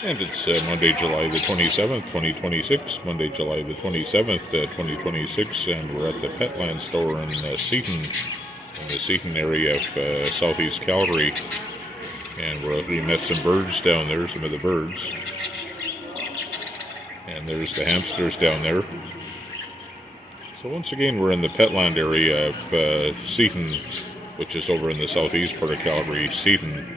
And it's Monday, July the 27th, 2026. Monday, July the 27th, 2026. And we're at the Petland store in Seton, in the Seton area of southeast Calgary. And we met some birds down there, some of the birds. And there's the hamsters down there. So once again, we're in the Petland area of Seton, which is over in the southeast part of Calgary, Seton.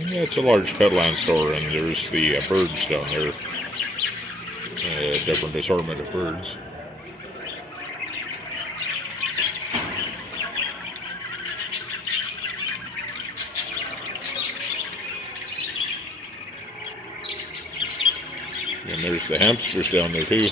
Yeah, it's a large Petland store, and there's the birds down there. A different assortment of birds. And there's the hamsters down there too.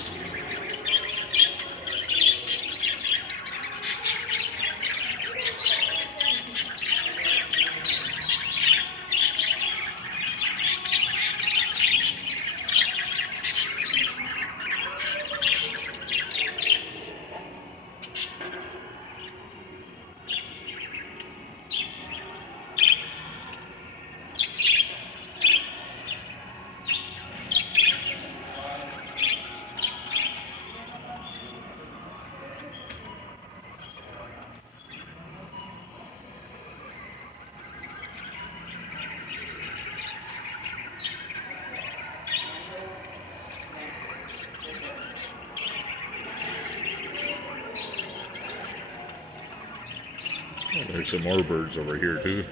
There's some more birds over here too.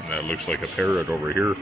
And that looks like a parrot over here.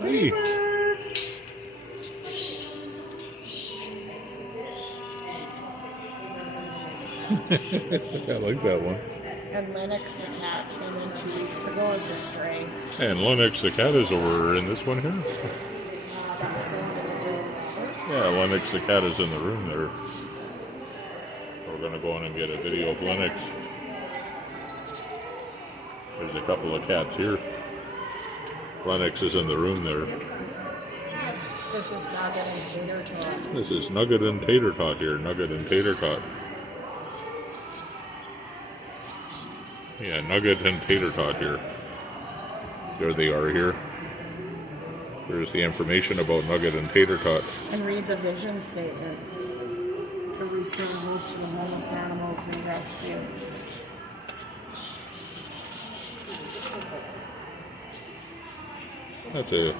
Hey. I like that one. And Lennox the cat came in 2 weeks ago as a stray. And Lennox the cat is over in this one here. That's the one in the room. Yeah, Lennox the cat is in the room there. We're going to go in and get a video of Lennox. There's a couple of cats here. Lennox is in the room there. This is Nugget and Tater Tot. This is Nugget and Tater Tot here. Nugget and Tater Tot. Yeah, Nugget and Tater Tot here. There they are here. There's the information about Nugget and Tater Tot. And read the vision statement. To restore hope to the homeless animals we rescue. That's a